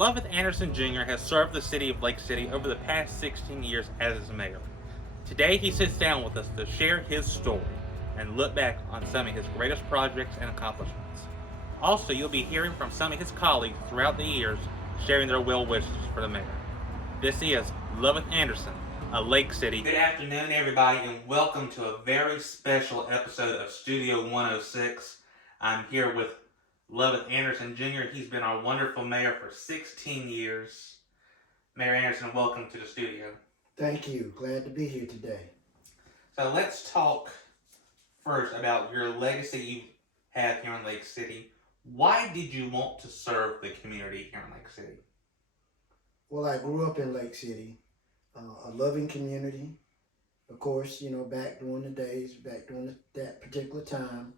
Lovith Anderson Jr. has served the city of Lake City over the past 16 years as its mayor. Today he sits down with us to share his story and look back on some of his greatest projects and accomplishments. Also, you'll be hearing from some of his colleagues throughout the years sharing their well wishes for the mayor. This is Lovith Anderson, a Lake City. Good afternoon, everybody, and welcome to a very special episode of Studio 106. I'm here with Lovith Anderson Jr. He's been our wonderful mayor for 16 years. Mayor Anderson, welcome to the studio. Thank you. Glad to be here today. So let's talk first about your legacy you have here in Lake City. Why did you want to serve the community here in Lake City? Well, I grew up in Lake City, a loving community. Of course, back during the days, back during that particular time,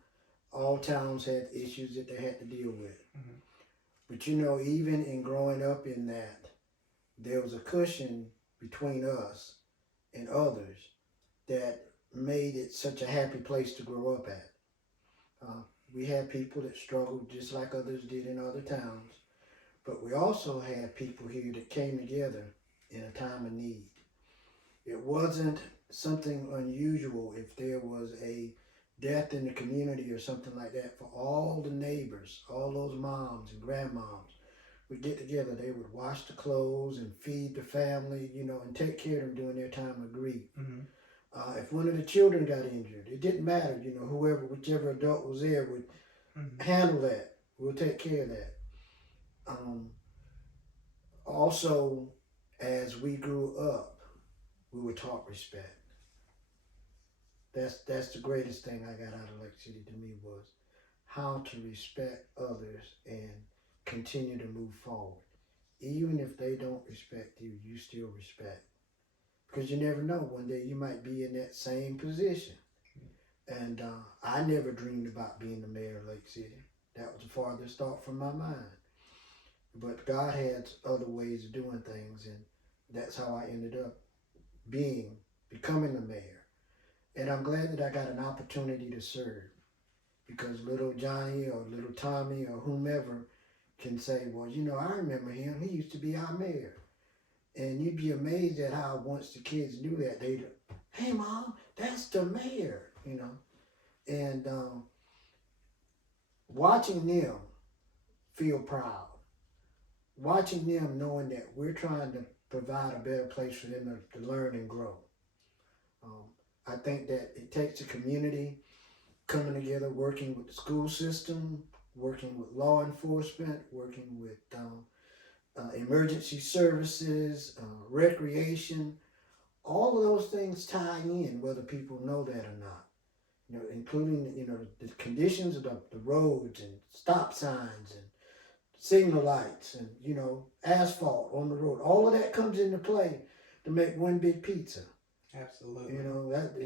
all towns had issues that they had to deal with. Mm-hmm. But even in growing up in that, there was a cushion between us and others that made it such a happy place to grow up at. We had people that struggled just like others did in other towns, but we also had people here that came together in a time of need. It wasn't something unusual if there was a death in the community or something like that. For all the neighbors, all those moms and grandmoms would get together. They would wash the clothes and feed the family, and take care of them during their time of grief. Mm-hmm. If one of the children got injured, it didn't matter, whichever adult was there would handle that. We'll take care of that. Also, as we grew up, we were taught respect. That's the greatest thing I got out of Lake City to me, was how to respect others and continue to move forward. Even if they don't respect you, you still respect. Because you never know, one day you might be in that same position. And I never dreamed about being the mayor of Lake City. That was the farthest thought from my mind. But God had other ways of doing things, and that's how I ended up becoming the mayor. And I'm glad that I got an opportunity to serve, because little Johnny or little Tommy or whomever can say, well, I remember him. He used to be our mayor. And you'd be amazed at how once the kids knew that, they'd, hey, Mom, that's the mayor, And watching them feel proud, watching them knowing that we're trying to provide a better place for them to learn and grow. I think that it takes a community coming together, working with the school system, working with law enforcement, working with emergency services, recreation. All of those things tie in, whether people know that or not. Including the conditions of the roads and stop signs and signal lights and asphalt on the road. All of that comes into play to make one big pizza. Absolutely.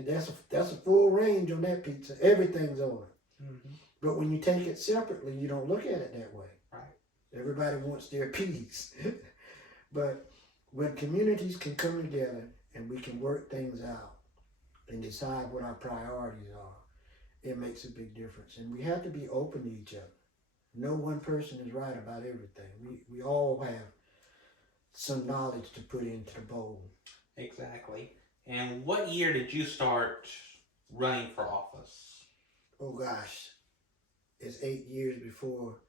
That's a full range on that pizza. Everything's on it. Mm-hmm. But when you take it separately, you don't look at it that way. Right. Everybody wants their piece. But when communities can come together and we can work things out and decide what our priorities are, it makes a big difference. And we have to be open to each other. No one person is right about everything. We all have some knowledge to put into the bowl. Exactly. And what year did you start running for office? Oh gosh, it's 8 years before.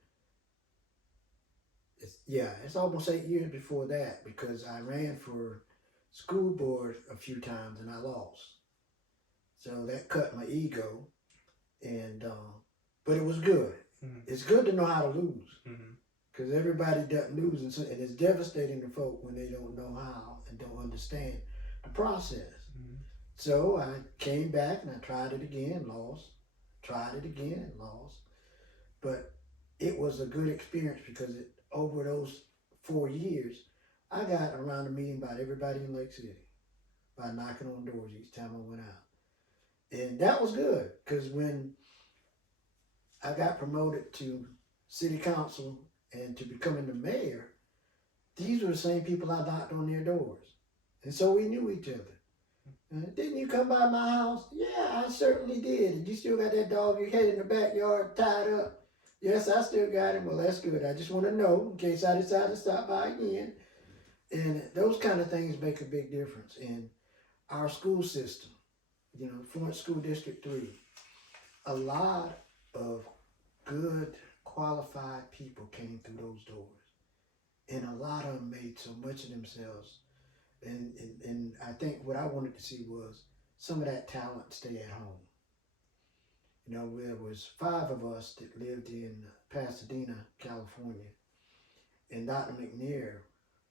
It's almost 8 years before that, because I ran for school board a few times and I lost. So that cut my ego, and but it was good. Mm-hmm. It's good to know how to lose, because everybody doesn't lose, and it's devastating to folk when they don't know how and don't understand the process. Mm-hmm. So I came back and I tried it again, lost. Tried it again and lost. But it was a good experience, because over those 4 years, I got around a meeting about everybody in Lake City by knocking on doors each time I went out. And that was good, because when I got promoted to city council and to becoming the mayor, these were the same people I knocked on their doors. And so we knew each other. Didn't you come by my house? Yeah, I certainly did. And you still got that dog you had in the backyard tied up? Yes, I still got him. Well, that's good. I just want to know in case I decide to stop by again. And those kind of things make a big difference in our school system. You know, Florence School District 3. A lot of good, qualified people came through those doors. And a lot of them made so much of themselves. And I think what I wanted to see was some of that talent stay at home. You know, there was 5 of us that lived in Pasadena, California, and Dr. McNair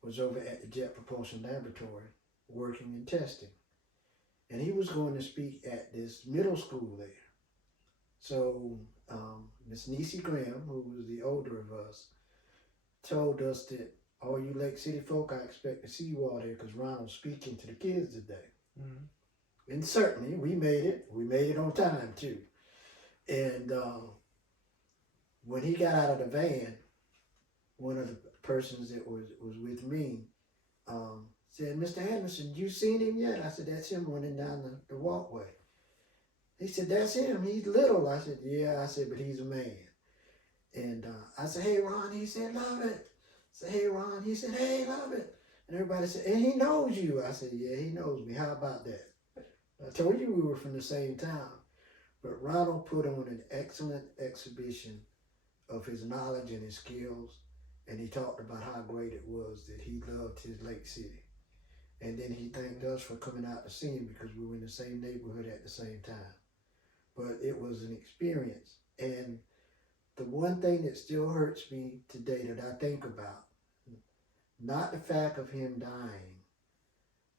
was over at the Jet Propulsion Laboratory working and testing. And he was going to speak at this middle school there. So Miss Niecy Graham, who was the older of us, told us that all you Lake City folk, I expect to see you all there because Ronald's speaking to the kids today. Mm-hmm. And certainly we made it. We made it on time too. And when he got out of the van, one of the persons that was with me said, Mr. Anderson, you seen him yet? I said, that's him running down the walkway. He said, that's him. He's little. I said, yeah. I said, but he's a man. And I said, hey, Ron. He said, love it. I said, hey, Ron. He said, hey, love it. And everybody said, and he knows you. I said, yeah, he knows me. How about that? I told you we were from the same town. But Ronald put on an excellent exhibition of his knowledge and his skills. And he talked about how great it was that he loved his Lake City. And then he thanked us for coming out to see him because we were in the same neighborhood at the same time. But it was an experience. And the one thing that still hurts me today that I think about, not the fact of him dying,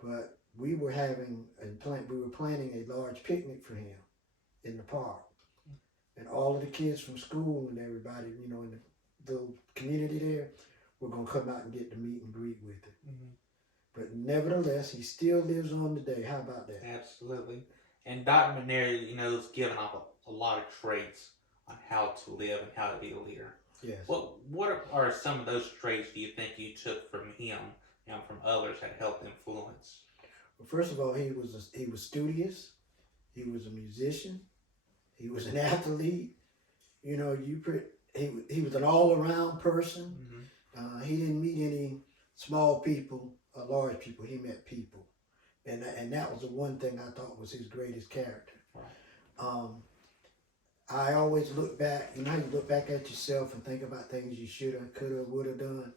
but we were planning a large picnic for him in the park. And all of the kids from school and everybody, you know, in the little community there, were going to come out and get to meet and greet with him. Mm-hmm. But nevertheless, he still lives on today. How about that? Absolutely. And Dr. McNair, you know, has given off a lot of traits on how to live and how to be a leader. Yes. What are some of those traits do you think you took from him and from others that helped influence? Well, first of all, he was studious. He was a musician. He was an athlete. You know, he was an all-around person. Mm-hmm. He didn't meet any small people or large people. He met people. And that was the one thing I thought was his greatest character. Right. I always look back, you know how you look back at yourself and think about things you should have, could have, would have done.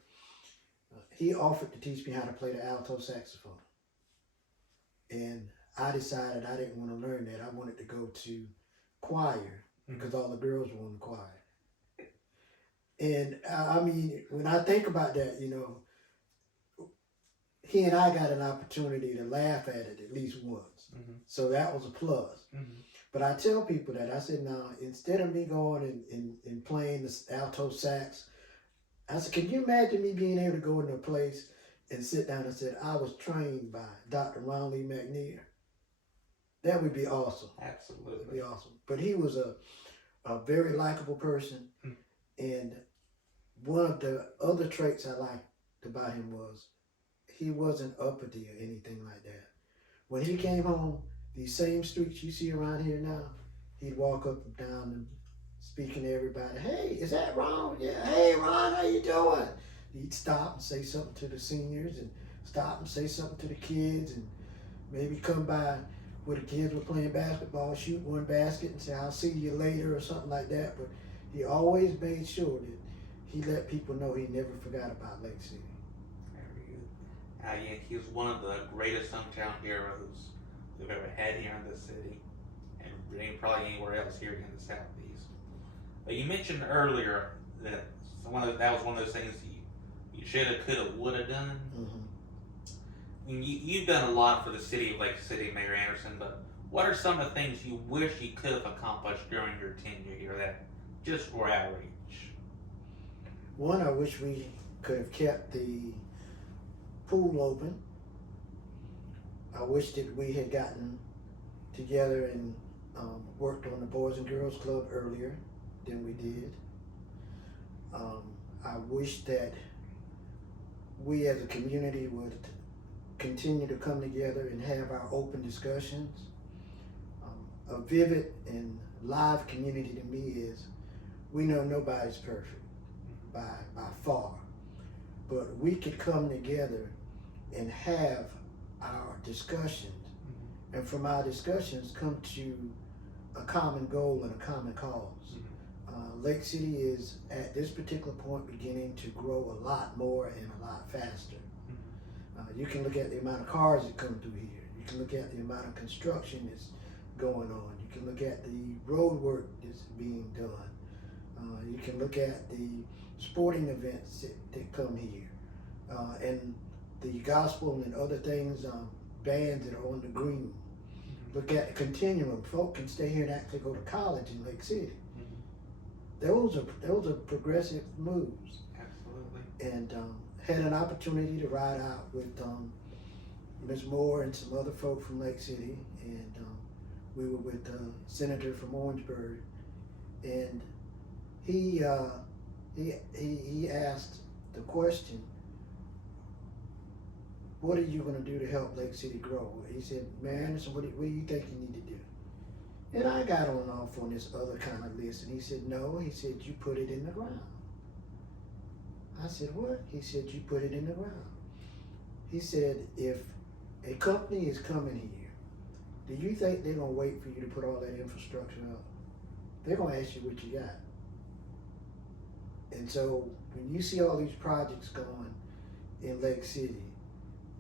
He offered to teach me how to play the alto saxophone. And I decided I didn't want to learn that. I wanted to go to choir because all the girls were in the choir. And I mean, when I think about that, you know, he and I got an opportunity to laugh at it at least once. Mm-hmm. So that was a plus. Mm-hmm. But I tell people that, I said, now, instead of me going and playing the alto sax, I said, can you imagine me being able to go into a place and sit down and say, I was trained by Dr. Ron Lee McNair? That would be awesome. Absolutely. It would be awesome. But he was a very likable person. Mm. And one of the other traits I liked about him was he wasn't uppity or anything like that. When he came home, these same streets you see around here now, he'd walk up and down and speaking to everybody. Hey, is that Ron? Yeah. Hey, Ron, how you doing? He'd stop and say something to the seniors and stop and say something to the kids and maybe come by where the kids were playing basketball, shoot one basket and say, I'll see you later or something like that. But he always made sure that he let people know he never forgot about Lake City. Yeah, he was one of the greatest hometown heroes we've ever had here in this city, and probably anywhere else here in the Southeast. But you mentioned earlier that that was one of those things you should have, could have, would have done. Mm-hmm. You've done a lot for the city of Lake City, Mayor Anderson, but what are some of the things you wish you could have accomplished during your tenure here that just were out of reach? One, I wish we could have kept the pool open. I wish that we had gotten together and worked on the Boys and Girls Club earlier than we did. I wish that we as a community would continue to come together and have our open discussions. A vivid and live community to me is we know nobody's perfect by far, but we could come together and have our discussions, and from our discussions come to a common goal and a common cause. Lake City is at this particular point beginning to grow a lot more and a lot faster. You can look at the amount of cars that come through here. You can look at the amount of construction that's going on. You can look at the road work that's being done. You can look at the sporting events that come here. And the gospel and other things, bands that are on the green. Look at the continuum. Folk can stay here and actually go to college in Lake City. Those are progressive moves. Absolutely. And had an opportunity to ride out with Ms. Moore and some other folk from Lake City, and we were with the senator from Orangeburg, and he asked the question, what are you going to do to help Lake City grow? He said, Mayor Anderson, what do you think you need to do? And I got off on this other kind of list, and he said, no, he said, you put it in the ground. I said, what? He said, you put it in the ground. He said, if a company is coming here, do you think they're going to wait for you to put all that infrastructure up? They're going to ask you what you got. And so when you see all these projects going in Lake City,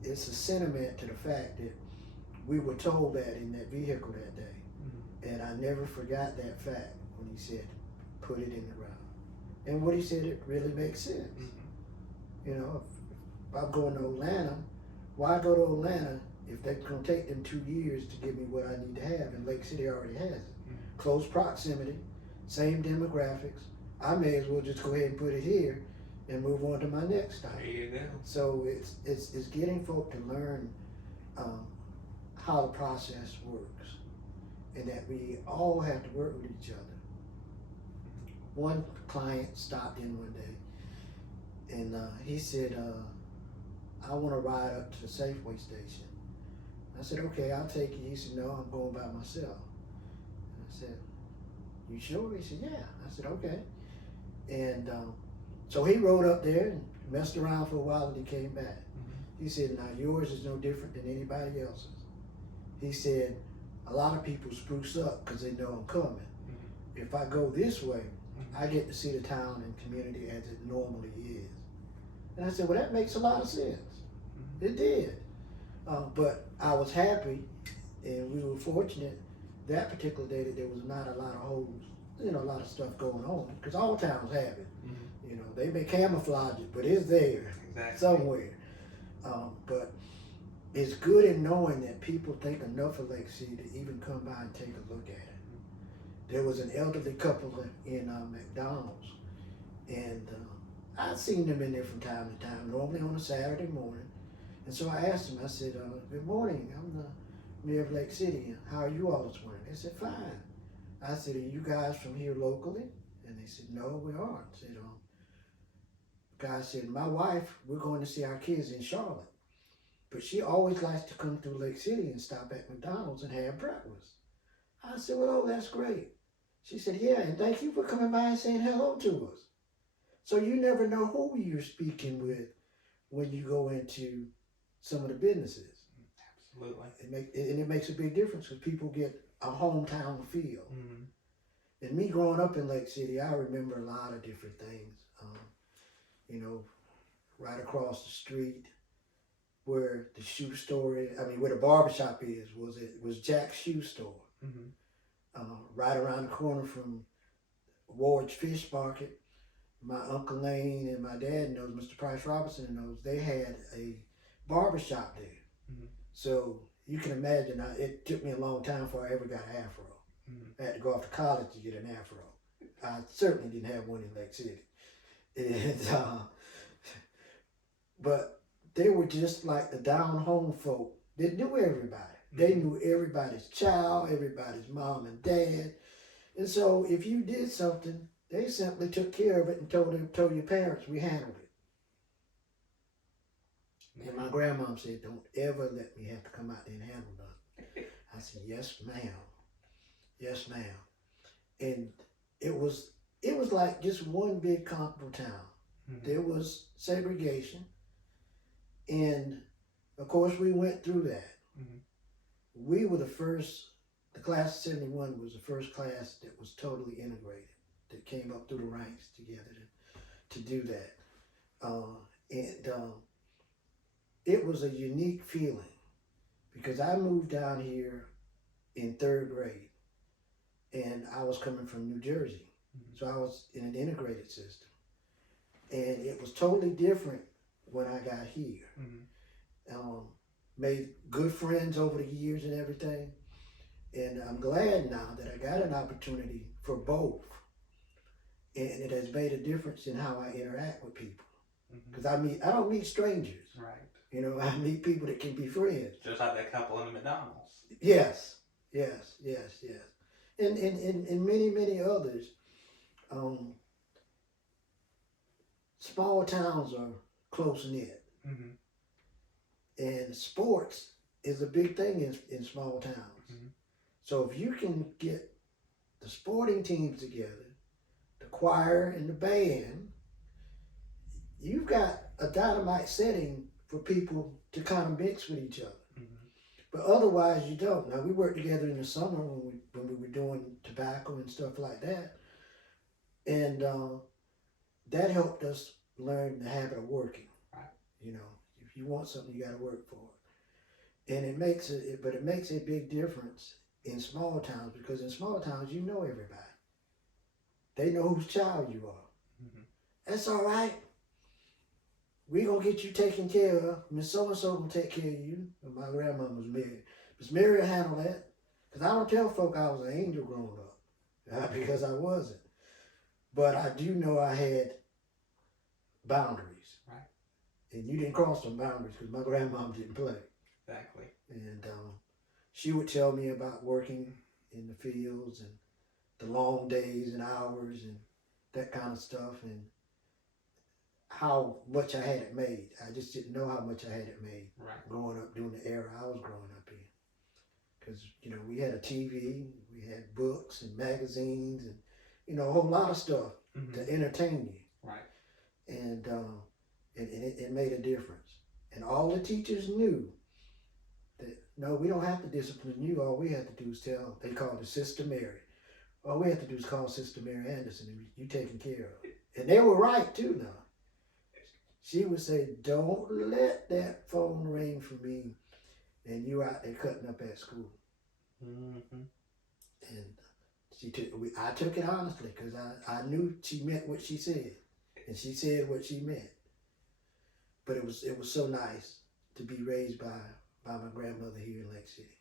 it's a sentiment to the fact that we were told that in that vehicle that day. And I never forgot that fact when he said, put it in the ground. And what he said, it really makes sense. You know, if I'm going to Atlanta, why go to Atlanta if they're going to take them 2 years to give me what I need to have, and Lake City already has it? Close proximity, same demographics. I may as well just go ahead and put it here and move on to my next stop. There you go. So it's getting folk to learn how the process works, and that we all have to work with each other. One client stopped in one day, and he said, I want to ride up to the Safeway station. I said, okay, I'll take you. He said, no, I'm going by myself. I said, you sure? He said, yeah. I said, okay. And so he rode up there and messed around for a while, and he came back. He said, now yours is no different than anybody else's. He said, a lot of people spruce up because they know I'm coming. If I go this way, I get to see the town and community as it normally is. And I said, well, that makes a lot of sense. It did. But I was happy, and we were fortunate that particular day that there was not a lot of holes, a lot of stuff going on, because all towns have it. They may camouflage it, but it's there somewhere. But it's good in knowing that people think enough of Lake City to even come by and take a look at it. There was an elderly couple in McDonald's, and I'd seen them in there from time to time, normally on a Saturday morning. And so I asked them, I said, good morning, I'm the mayor of Lake City. How are you all this morning? They said, fine. I said, are you guys from here locally? And they said, no, we aren't. I said, guy said, my wife, we're going to see our kids in Charlotte, but she always likes to come through Lake City and stop at McDonald's and have breakfast. I said, well, oh, that's great. She said, yeah, and thank you for coming by and saying hello to us. So you never know who you're speaking with when you go into some of the businesses. Absolutely. It makes a big difference because people get a hometown feel. And me growing up in Lake City, I remember a lot of different things. Right across the street where the shoe store is, where the barbershop was Jack's Shoe Store. Right around the corner from Ward's Fish Market, my Uncle Lane and my dad knows, Mr. Price Robinson knows, they had a barbershop there. So you can imagine, it took me a long time before I ever got an afro. I had to go off to college to get an afro. I certainly didn't have one in Lake City. And, but they were just like the down home folk. They knew everybody. They knew everybody's child, everybody's mom and dad. And so if you did something, they simply took care of it and told your parents, we handled it. And my grandmom said, don't ever let me have to come out there and handle nothing. I said, yes, ma'am. Yes, ma'am. And it was it was like just one big comparable town. Mm-hmm. There was segregation, and of course we went through that. Mm-hmm. We were the first. The class of '71 was the first class that was totally integrated, that came up through the ranks together to do that. And it was a unique feeling because I moved down here in third grade, and I was coming from New Jersey. Mm-hmm. So I was in an integrated system. And it was totally different when I got here. Mm-hmm. Made good friends over the years and everything. And I'm glad now that I got an opportunity for both. And it has made a difference in how I interact with people. Because I don't meet strangers. Right. You know, I meet people that can be friends. Just like that couple in the McDonald's. Yes. And many others. Small towns are close knit. Mm-hmm. And sports is a big thing in small towns. Mm-hmm. So if you can get the sporting teams together, the choir and the band, you've got a dynamite setting for people to kind of mix with each other. Mm-hmm. But otherwise you don't. Now we worked together in the summer when we were doing tobacco and stuff like that. And that helped us learn the habit of working. Right. You know, if you want something, you got to work for it. And it makes a big difference in small towns, because in small towns, you know everybody. They know whose child you are. Mm-hmm. That's all right. We gonna get you taken care of. Miss So-and-so will take care of you. My grandmother was Mary. Miss Mary will handle that. Because I don't tell folk I was an angel growing up. Because I wasn't. But I do know I had boundaries. Right. And you didn't cross some boundaries because my grandmom didn't play. Exactly. And she would tell me about working in the fields and the long days and hours and that kind of stuff, and how much I had it made. I just didn't know how much I had it made. Right. Growing up during the era I was growing up in. Because, you know, we had a TV, we had books and magazines and, you know, a whole lot of stuff to entertain you. Right. And it made a difference. And all the teachers knew that, no, we don't have to discipline you. All we have to do is tell, they called her Sister Mary. All we have to do is call Sister Mary Anderson and you taken care of. And they were right too now. She would say, don't let that phone ring for me and you out there cutting up at school. Mm-hmm. And I took it honestly because I knew she meant what she said. And she said what she meant. But it was so nice to be raised by my grandmother here in Lake City.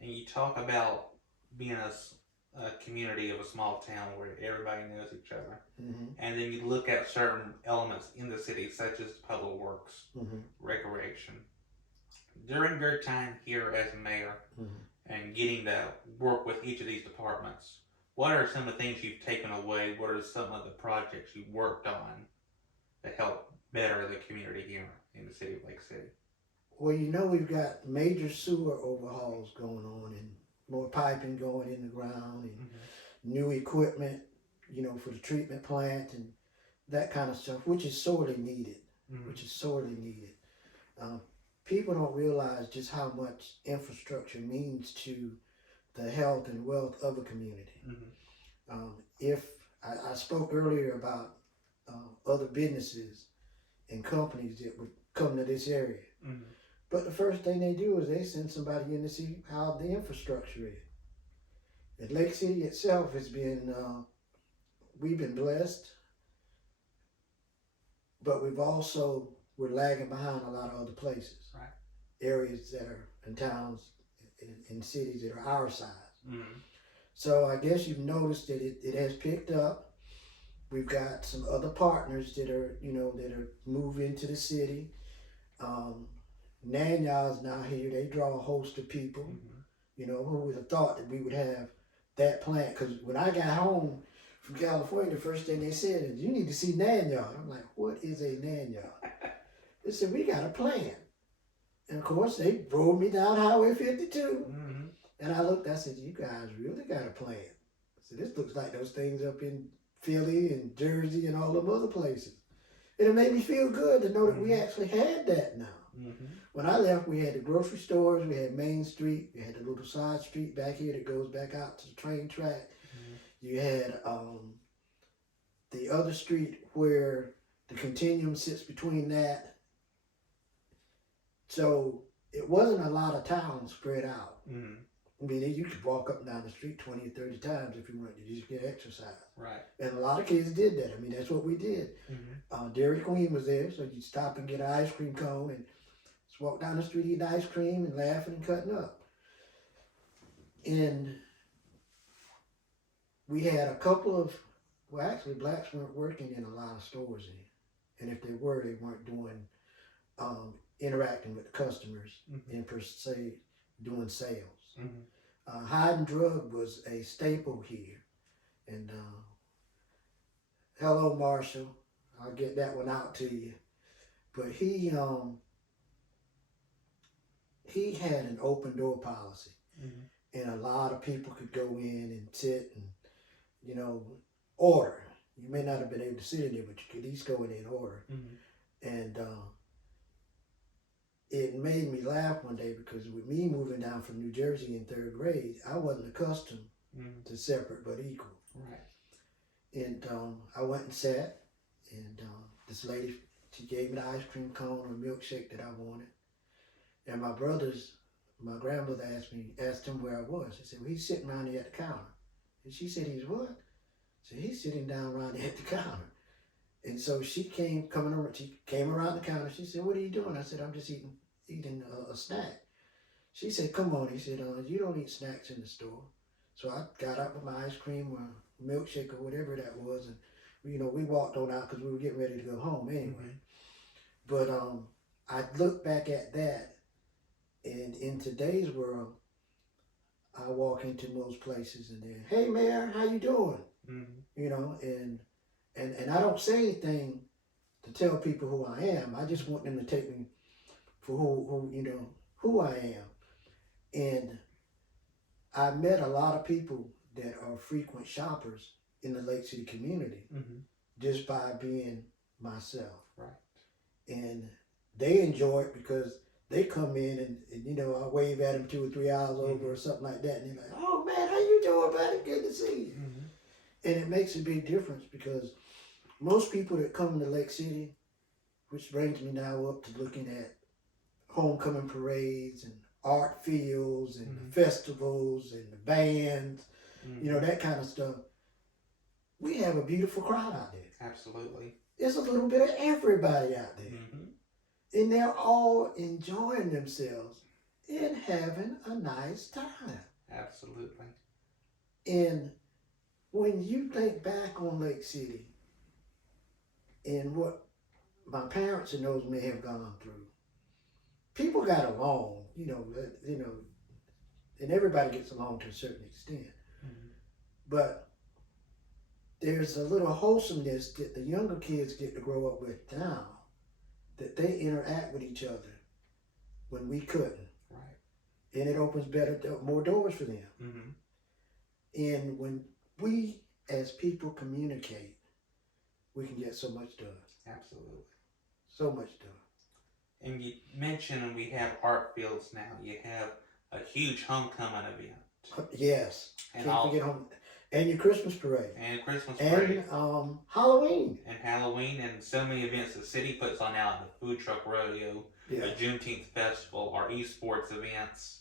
And you talk about being a community of a small town where everybody knows each other. Mm-hmm. And then you look at certain elements in the city, such as public works, recreation. During your time here as mayor and getting to work with each of these departments, what are some of the things you've taken away? What are some of the projects you've worked on to help better the community here in the city of Lake City? Well, you know, we've got major sewer overhauls going on and more piping going in the ground and new equipment, you know, for the treatment plant and that kind of stuff, which is sorely needed, People don't realize just how much infrastructure means to the health and wealth of a community. If I spoke earlier about other businesses and companies that would come to this area. But the first thing they do is they send somebody in to see how the infrastructure is. And Lake City itself has been, we've been blessed, but we're lagging behind a lot of other places. Right. Areas that are in towns, in cities that are our size. So I guess you've noticed that it has picked up. We've got some other partners that are moving to the city. Nanya's now here. They draw a host of people. You know, who would have thought that we would have that plant? Because when I got home from California, the first thing they said is, you need to see Nanya. I'm like, what is a Nanya? They said, we got a plant. And of course, they rolled me down Highway 52. And I looked, I said, you guys really got a plant. So this looks like those things up in Philly and Jersey and all them other places. And it made me feel good to know that we actually had that now. Mm-hmm. When I left, we had the grocery stores, we had Main Street, we had the little side street back here that goes back out to the train track. You had the other street where the continuum sits between that. So it wasn't a lot of town spread out. I mean, you could walk up and down the street 20 or 30 times if you wanted to just get exercise. Right. And a lot of kids did that. I mean, that's what we did. Dairy Queen was there, so you'd stop and get an ice cream cone and just walk down the street eating ice cream and laughing and cutting up. And we had a couple of, well, actually, blacks weren't working in a lot of stores then. And if they were, they weren't doing, interacting with the customers and per se doing sales. Hide and Drug was a staple here. And hello, Marshall. I'll get that one out to you. But he had an open door policy. And a lot of people could go in and sit and, you know, order. You may not have been able to sit in there, but you could at least go in there and order. And it made me laugh one day because with me moving down from New Jersey in third grade, I wasn't accustomed to separate but equal. Right. And I went and sat, and this lady, she gave me the ice cream cone or milkshake that I wanted. And my grandmother asked him where I was. He said, well, he's sitting around here at the counter. And she said, he's what? I said, he's sitting down around there at the counter. And so she came around the counter. She said, what are you doing? I said, I'm just eating a snack. She said, come on. He said, you don't eat snacks in the store. So I got up with my ice cream or milkshake or whatever that was. And, you know, we walked on out because we were getting ready to go home anyway. But I look back at that. And in today's world, I walk into most places and they're, hey, Mayor, how you doing? You know, and I don't say anything to tell people who I am. I just want them to take me for who I am. And I met a lot of people that are frequent shoppers in the Lake City community just by being myself. Right. And they enjoy it because they come in and you know, I wave at them 2 or 3 hours over or something like that. And they're like, oh man, how you doing, buddy? Good to see you. And it makes a big difference because most people that come to Lake City, which brings me now up to looking at homecoming parades and art fields and festivals and the bands, you know, that kind of stuff. We have a beautiful crowd out there. Absolutely. There's a little bit of everybody out there. And they're all enjoying themselves and having a nice time. Absolutely. And when you think back on Lake City and what my parents and those may have gone through, people got along, you know, and everybody gets along to a certain extent. But there's a little wholesomeness that the younger kids get to grow up with now, that they interact with each other when we couldn't. Right. And it opens more doors for them. And when we as people communicate, we can get so much done. Absolutely. So much done. And you mentioned we have art fields now. You have a huge homecoming event. Yes. And Can't forget home. And your Christmas parade. And Christmas parade. And Halloween. And Halloween and so many events the city puts on now, the food truck rodeo, the Juneteenth festival, our esports events.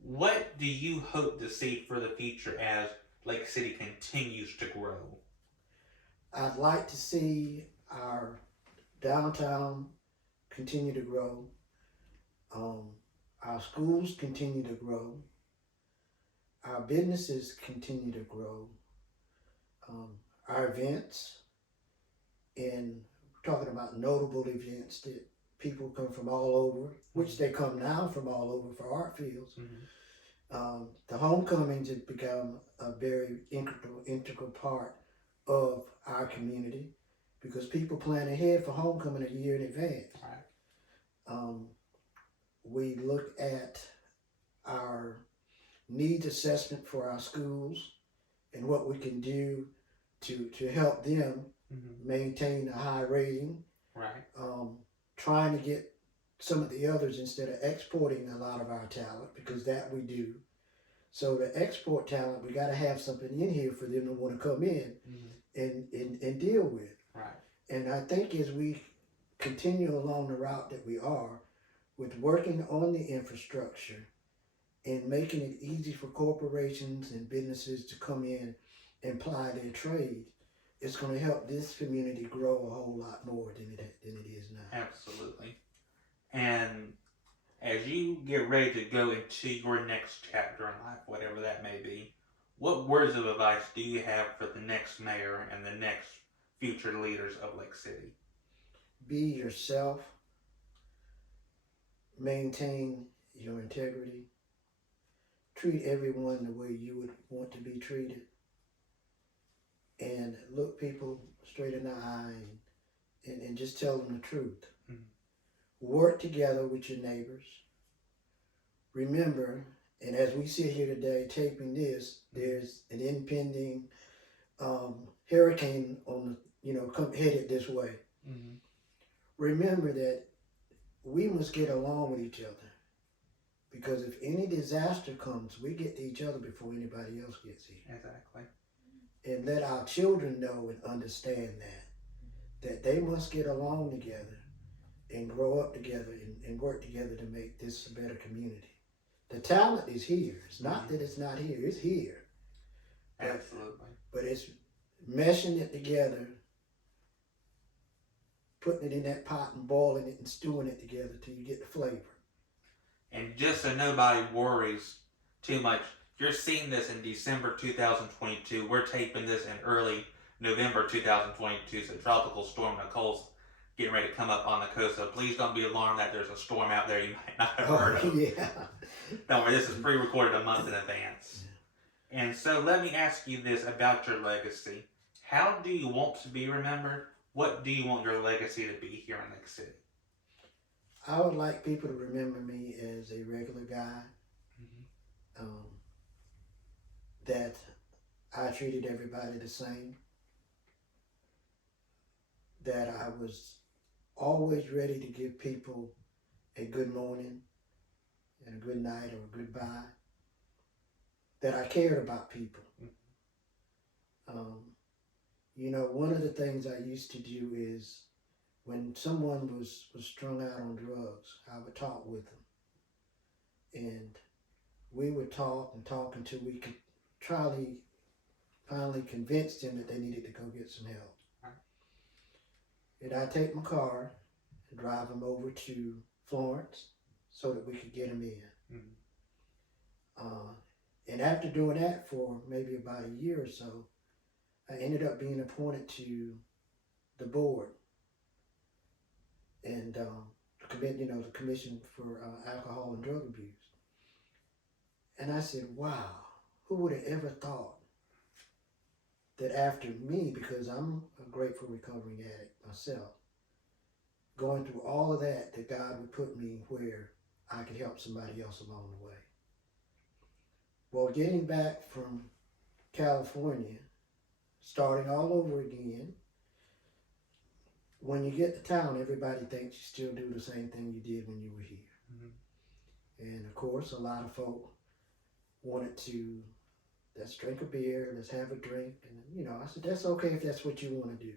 What do you hope to see for the future as Lake City continues to grow? I'd like to see our downtown continue to grow. Our schools continue to grow. Our businesses continue to grow. Our events, and we're talking about notable events that people come from all over, which they come now from all over for art fields. The homecomings have become a very integral part of our community because people plan ahead for homecoming a year in advance. Right. We look at our needs assessment for our schools and what we can do to help them maintain a high rating. Right. Trying to get some of the others instead of exporting a lot of our talent, because that we do. So to export talent, we got to have something in here for them to want to come in and deal with. Right. And I think as we continue along the route that we are, with working on the infrastructure and making it easy for corporations and businesses to come in and ply their trade, it's going to help this community grow a whole lot more than it is now. Absolutely. And as you get ready to go into your next chapter in life, whatever that may be, what words of advice do you have for the next mayor and the next future leaders of Lake City? Be yourself. Maintain your integrity. Treat everyone the way you would want to be treated. And look people straight in the eye and just tell them the truth. Work together with your neighbors. Remember, and as we sit here today taping this, there's an impending hurricane on the, headed this way. Remember that we must get along with each other, because if any disaster comes, we get to each other before anybody else gets here. Exactly. And let our children know and understand that they must get along together and grow up together and work together to make this a better community. The talent is here. It's not that it's not here. It's here. Absolutely. But it's meshing it together, putting it in that pot and boiling it and stewing it together till you get the flavor. And just so nobody worries too much, you're seeing this in December 2022. We're taping this in early November 2022. So Tropical Storm Nicole's getting ready to come up on the coast. So please don't be alarmed that there's a storm out there you might not have heard of. Yeah. Don't worry, this is pre-recorded a month in advance. And so let me ask you this about your legacy. How do you want to be remembered? What do you want your legacy to be here in Lake City? I would like people to remember me as a regular guy. That I treated everybody the same. That I was always ready to give people a good morning and a good night or a goodbye. That I cared about people. One of the things I used to do is when someone was strung out on drugs, I would talk with them. And we would talk until we could finally convince them that they needed to go get some help. And I'd take my car and drive them over to Florence so that we could get them in. And after doing that for maybe about a year or so, I ended up being appointed to the board and the Commission for Alcohol and Drug Abuse. And I said, wow, who would have ever thought that after me, because I'm a grateful recovering addict myself, going through all of that God would put me where I could help somebody else along the way. Well, getting back from California, starting all over again, when you get to town, everybody thinks you still do the same thing you did when you were here. And of course, a lot of folk wanted to, let's drink a beer, let's have a drink. And, I said, that's okay if that's what you want to do.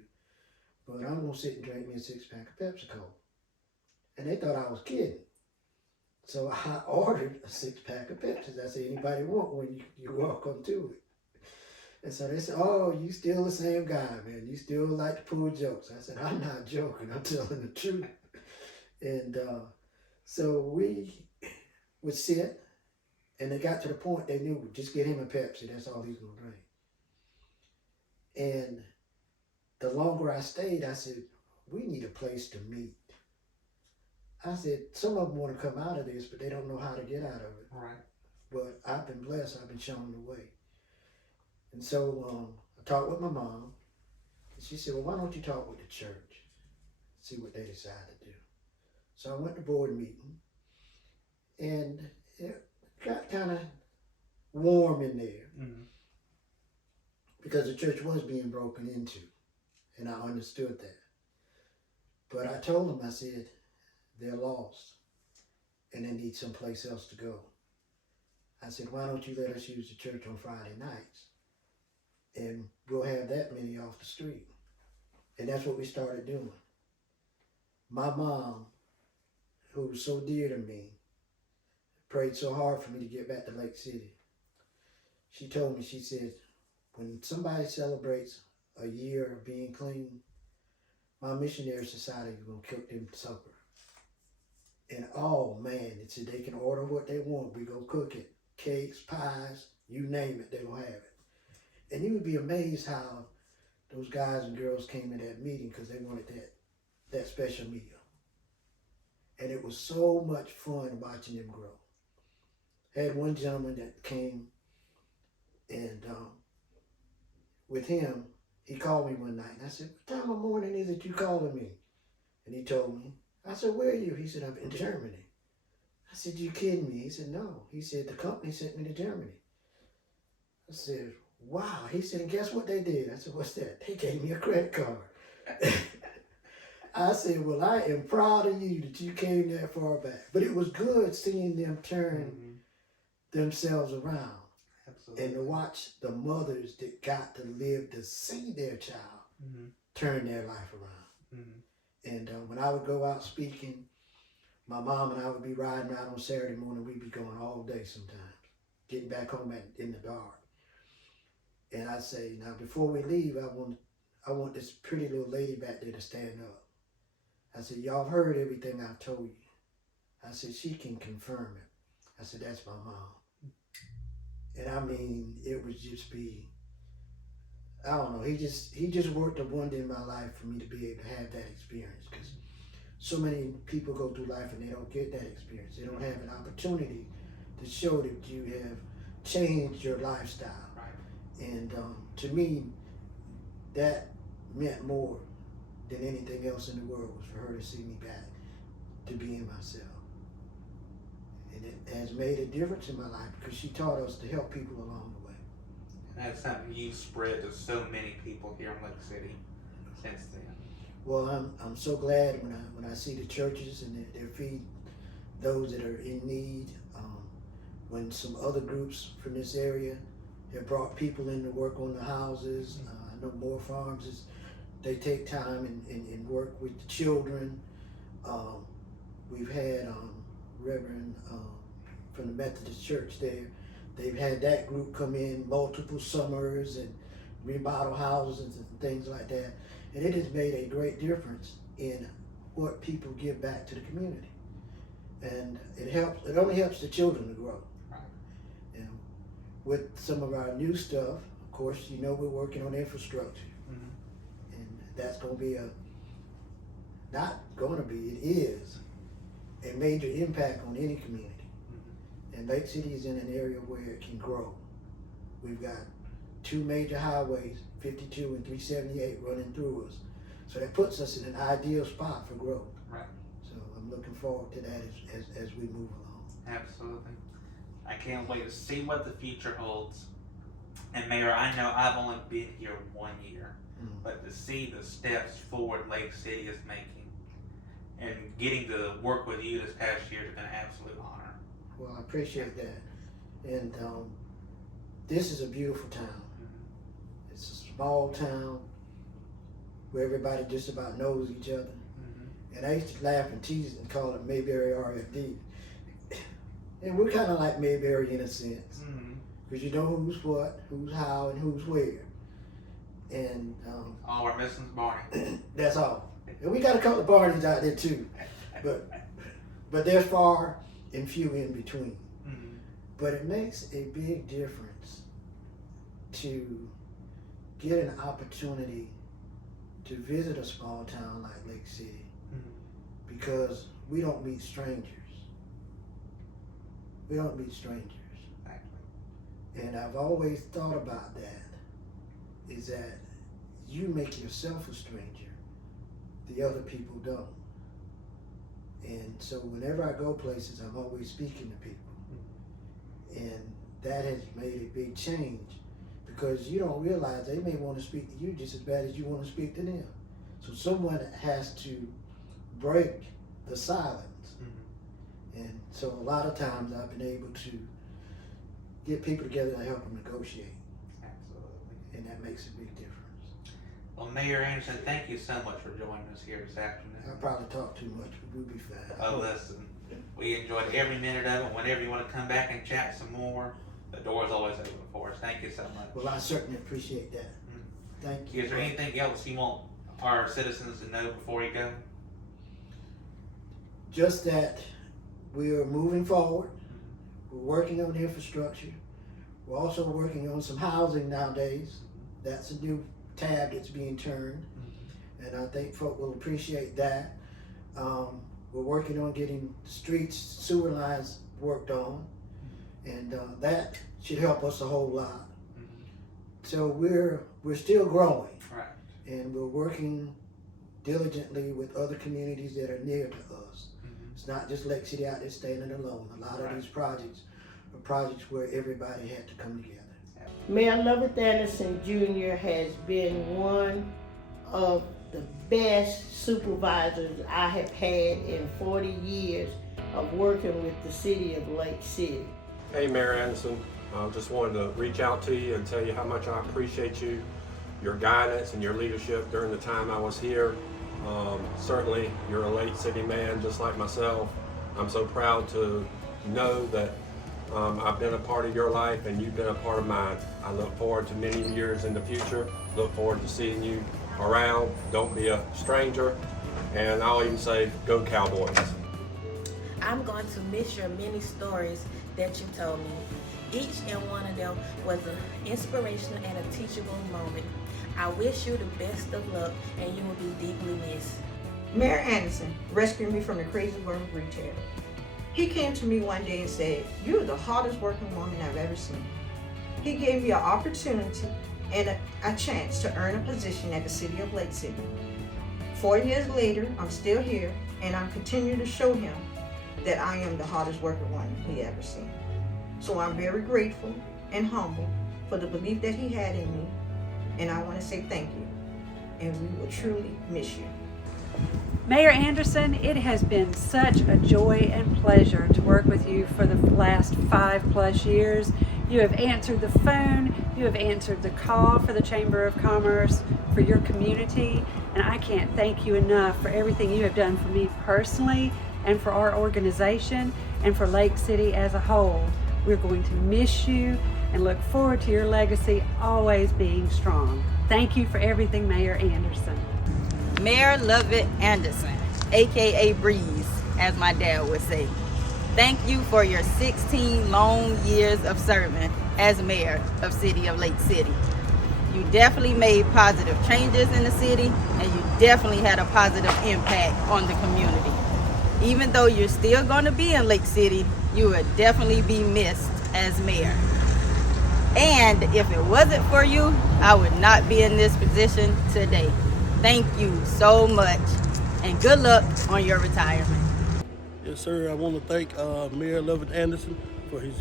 But I'm going to sit and drink me a 6-pack of Pepsi-Cola. And they thought I was kidding. So I ordered a 6-pack of Pepsi. I said, anybody want one, you're welcome to it. And so they said, oh, you still the same guy, man. You still like to pull jokes. I said, I'm not joking. I'm telling the truth. And so we would sit, and they got to the point they knew, just get him a Pepsi. That's all he's going to drink. And the longer I stayed, I said, we need a place to meet. I said, some of them want to come out of this, but they don't know how to get out of it. Right. But I've been blessed. I've been shown the way. And so I talked with my mom, and she said, well, why don't you talk with the church, see what they decide to do. So I went to board meeting, and it got kind of warm in there. because the church was being broken into, and I understood that. But I told them, I said, they're lost, and they need someplace else to go. I said, why don't you let us use the church on Friday nights, and we'll have that many off the street. And that's what we started doing. My mom, who was so dear to me, prayed so hard for me to get back to Lake City. She told me, she said, when somebody celebrates a year of being clean, my missionary society is going to cook them supper. And oh man, it said they can order what they want. We go cook it. Cakes, pies, you name it, they will have it. And you would be amazed how those guys and girls came in that meeting because they wanted that special meal. And it was so much fun watching them grow. I had one gentleman that came, and with him, he called me one night. And I said, what time of morning is it you calling me? And he told me. I said, where are you? He said, I'm in Germany. I said, you kidding me? He said, no. He said, the company sent me to Germany. I said, wow. He said, and guess what they did? I said, what's that? They gave me a credit card. I said, well, I am proud of you that you came that far back. But it was good seeing them turn themselves around. Absolutely. And to watch the mothers that got to live to see their child turn their life around. And when I would go out speaking, my mom and I would be riding out on Saturday morning. We'd be going all day sometimes, getting back home in the dark. And I'd say, now before we leave, I want this pretty little lady back there to stand up. I said, y'all heard everything I've told you. I said, she can confirm it. I said, that's my mom. And I mean, it would just be, I don't know, he just worked a wonder in my life for me to be able to have that experience, because so many people go through life and they don't get that experience. They don't have an opportunity to show that you have changed your lifestyle. Right. And to me, that meant more than anything else in the world, was for her to see me back to being myself. And it has made a difference in my life because she taught us to help people along the way. And that's something you spread to so many people here in Lake City since then. Well, I'm so glad when I see the churches and they feed those that are in need. When some other groups from this area have brought people in to work on the houses. I know more farms they take time and work with the children. We've had Reverend from the Methodist Church there. They've had that group come in multiple summers and remodel houses and things like that. And it has made a great difference in what people give back to the community. And it only helps the children to grow. Right. And with some of our new stuff, of course, you know, we're working on infrastructure. And that's going to be it is a major impact on any community. And Lake City is in an area where it can grow. We've got two major highways, 52 and 378, running through us. So that puts us in an ideal spot for growth. Right. So I'm looking forward to that as we move along. Absolutely. I can't wait to see what the future holds. And Mayor, I know I've only been here 1 year, but to see the steps forward Lake City is making and getting to work with you this past year has been an absolute honor. Well, I appreciate that. And this is a beautiful town. It's a small town where everybody just about knows each other. And I used to laugh and tease and call it Mayberry RFD. And we're kind of like Mayberry in a sense. Because you know who's what, who's how, and who's where. And all we're missing is Barney. That's all. And we got a couple of Barneys out there too. But they're far and few in between. But it makes a big difference to get an opportunity to visit a small town like Lake City, because we don't meet strangers. We don't meet strangers. And I've always thought about that, is that you make yourself a stranger, the other people don't. And so whenever I go places, I'm always speaking to people. And that has made a big change, because you don't realize they may want to speak to you just as bad as you want to speak to them. So someone has to break the silence. And so a lot of times I've been able to get people together to help them negotiate. Absolutely. And that makes a big difference. Well, Mayor Anderson, thank you so much for joining us here this afternoon. I probably talk too much, but we'll be fine. Oh, listen, we enjoyed every minute of it. Whenever you want to come back and chat some more, the door is always open for us. Thank you so much. Well, I certainly appreciate that. Thank you. Is there anything else you want our citizens to know before you go? Just that we're moving forward. We're working on infrastructure. We're also working on some housing nowadays. That's a new tab that's being turned, and I think folk will appreciate that. We're working on getting streets, sewer lines worked on, and that should help us a whole lot. So we're still growing, Right. and we're working diligently with other communities that are near to us. It's not just Lake City out there standing alone. A lot of these projects are projects where everybody had to come together. Mayor Lovith Anderson Jr. has been one of the best supervisors I have had in 40 years of working with the city of Lake City. Hey, Mayor Anderson. I just wanted to reach out to you and tell you how much I appreciate you, your guidance and your leadership during the time I was here. Certainly, you're a Lake City man just like myself. I'm so proud to know that I've been a part of your life and you've been a part of mine. I look forward to many years in the future. Look forward to seeing you around. Don't be a stranger. And I'll even say, go Cowboys. I'm going to miss your many stories that you told me. Each and one of them was an inspirational and a teachable moment. I wish you the best of luck and you will be deeply missed. Mayor Anderson rescued me from the crazy world of retail. He came to me one day and said, "You're the hardest working woman I've ever seen." He gave me an opportunity and a chance to earn a position at the City of Lake City. 4 years later, I'm still here and I'm continuing to show him that I am the hardest working woman he ever seen. So I'm very grateful and humble for the belief that he had in me, and I want to say thank you, and we will truly miss you. Mayor Anderson, it has been such a joy and pleasure to work with you for the last 5+ years. You have answered the phone, you have answered the call for the Chamber of Commerce, for your community, and I can't thank you enough for everything you have done for me personally and for our organization and for Lake City as a whole. We're going to miss you and look forward to your legacy always being strong. Thank you for everything, Mayor Anderson. Mayor Lovith Anderson, aka Breeze, as my dad would say. Thank you for your 16 long years of serving as mayor of City of Lake City. You definitely made positive changes in the city and you definitely had a positive impact on the community. Even though you're still going to be in Lake City, you would definitely be missed as mayor. And if it wasn't for you, I would not be in this position today. Thank you so much and good luck on your retirement. Yes, sir. I want to thank Mayor Lovith Anderson for his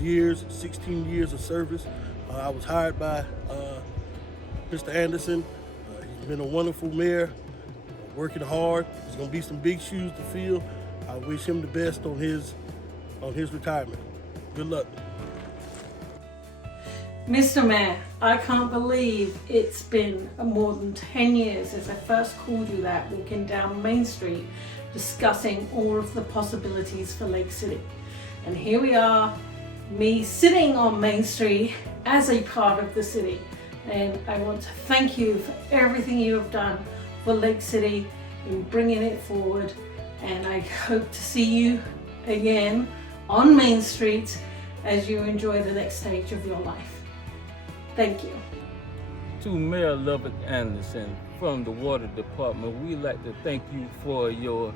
16 years of service. I was hired by Mr. Anderson. He's been a wonderful mayor, working hard. There's going to be some big shoes to fill. I wish him the best on his retirement. Good luck. Mr. Mayor, I can't believe it's been more than 10 years since I first called you that walking down Main Street discussing all of the possibilities for Lake City. And here we are, me sitting on Main Street as a part of the city. And I want to thank you for everything you have done for Lake City in bringing it forward. And I hope to see you again on Main Street as you enjoy the next stage of your life. Thank you. To Mayor Lovith Anderson from the Water Department, we'd like to thank you for your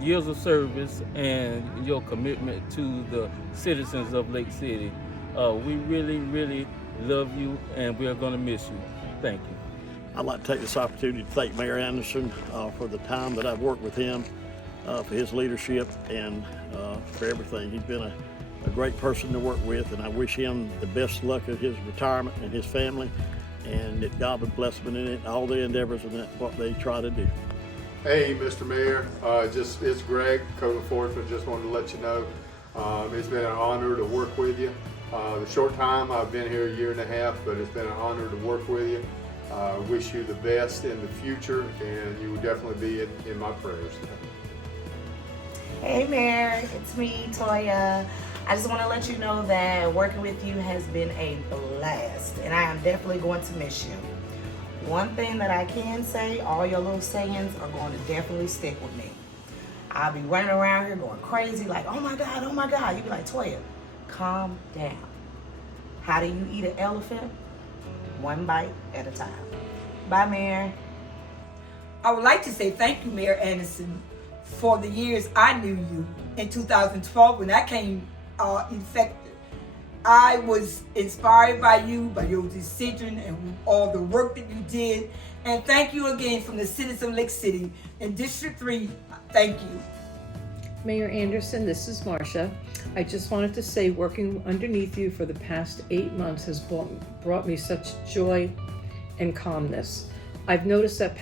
years of service and your commitment to the citizens of Lake City. We really, really love you and we are going to miss you. Thank you. I'd like to take this opportunity to thank Mayor Anderson for the time that I've worked with him, for his leadership and for everything. He's been a great person to work with, and I wish him the best luck of his retirement and his family, and that God would bless him in it, all the endeavors and what they try to do. Hey, Mr. Mayor, it's Greg, Code Enforcement. Just wanted to let you know it's been an honor to work with you. The short time I've been here, a year and a half, but it's been an honor to work with you. Wish you the best in the future, and you will definitely be in my prayers. Hey Mayor, it's me, Toya. I just want to let you know that working with you has been a blast, and I am definitely going to miss you. One thing that I can say, all your little sayings are going to definitely stick with me. I'll be running around here going crazy like, oh my God, oh my God. You be like, Toya, calm down. How do you eat an elephant? One bite at a time. Bye, Mayor. I would like to say thank you, Mayor Anderson, for the years I knew you. In 2012, when I came effective, I was inspired by you, by your decision and all the work that you did. And thank you again from the citizens of Lake City in District 3. Thank you. Mayor Anderson, this is Marcia. I just wanted to say working underneath you for the past 8 months has brought me such joy and calmness. I've noticed that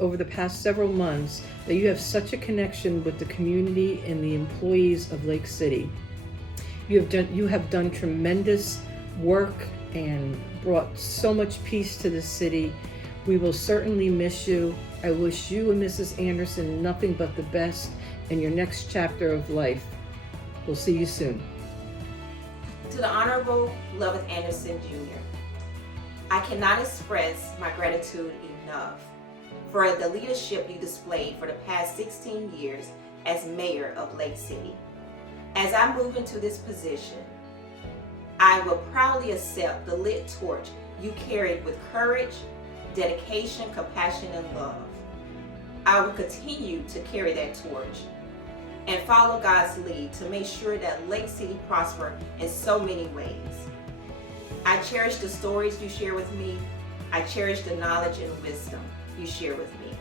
over the past several months that you have such a connection with the community and the employees of Lake City. You have done tremendous work and brought so much peace to the city. We will certainly miss you. I wish you and Mrs. Anderson nothing but the best in your next chapter of life. We'll see you soon. To the Honorable Lovith Anderson Jr., I cannot express my gratitude enough for the leadership you displayed for the past 16 years as mayor of Lake City. As I move into this position, I will proudly accept the lit torch you carried with courage, dedication, compassion, and love. I will continue to carry that torch and follow God's lead to make sure that Lake City prosper in so many ways. I cherish the stories you share with me. I cherish the knowledge and wisdom you share with me.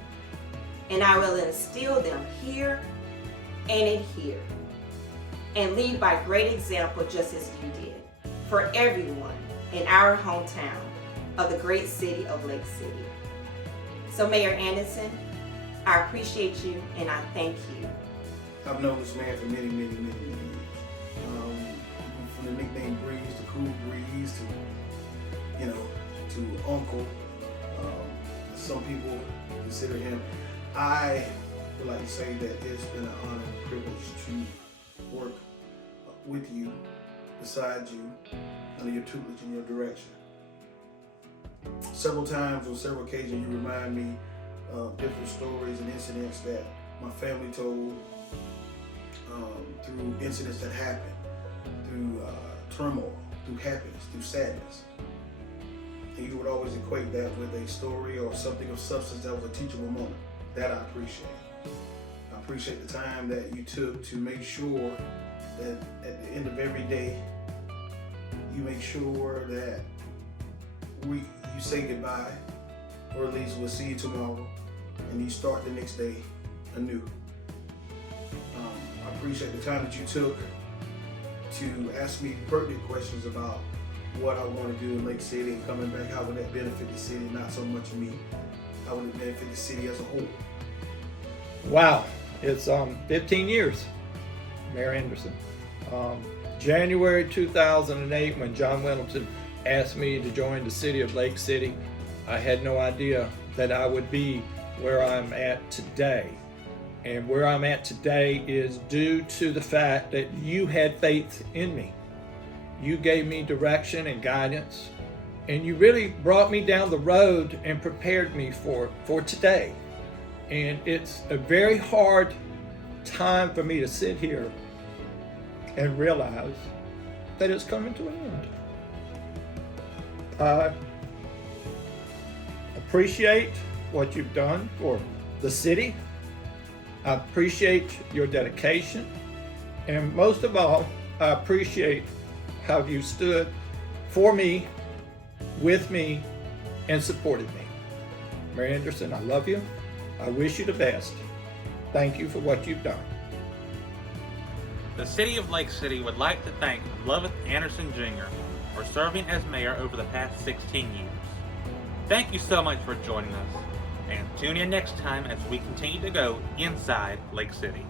And I will instill them here and in here, and lead by great example just as you did for everyone in our hometown of the great city of Lake City. So Mayor Anderson, I appreciate you and I thank you. I've known this man for many, many, many, many years. From the nickname Breeze to Cool Breeze to Uncle. Some people consider him. I would like to say that it's been an honor and privilege to work with you, beside you, under your tutelage and your direction. Several times on several occasions you remind me of different stories and incidents that my family told through incidents that happened, through turmoil, through happiness, through sadness. And you would always equate that with a story or something of substance that was a teachable moment. That I appreciate. I appreciate the time that you took to make sure that at the end of every day, you make sure that you say goodbye, or at least we'll see you tomorrow, and you start the next day anew. I appreciate the time that you took to ask me pertinent questions about what I want to do in Lake City and coming back, how would that benefit the city, not so much me, how would it benefit the city as a whole. Wow, it's 15 years, Mayor Anderson. January 2008, when John Weddleton asked me to join the city of Lake City, I had no idea that I would be where I'm at today. And where I'm at today is due to the fact that you had faith in me. You gave me direction and guidance, and you really brought me down the road and prepared me for today. And it's a very hard time for me to sit here and realize that it's coming to an end. I appreciate what you've done for the city. I appreciate your dedication. And most of all, I appreciate how you stood for me, with me, and supported me. Mayor Anderson, I love you. I wish you the best. Thank you for what you've done. The City of Lake City would like to thank Lovith Anderson Jr. for serving as mayor over the past 16 years. Thank you so much for joining us, and tune in next time as we continue to go inside Lake City.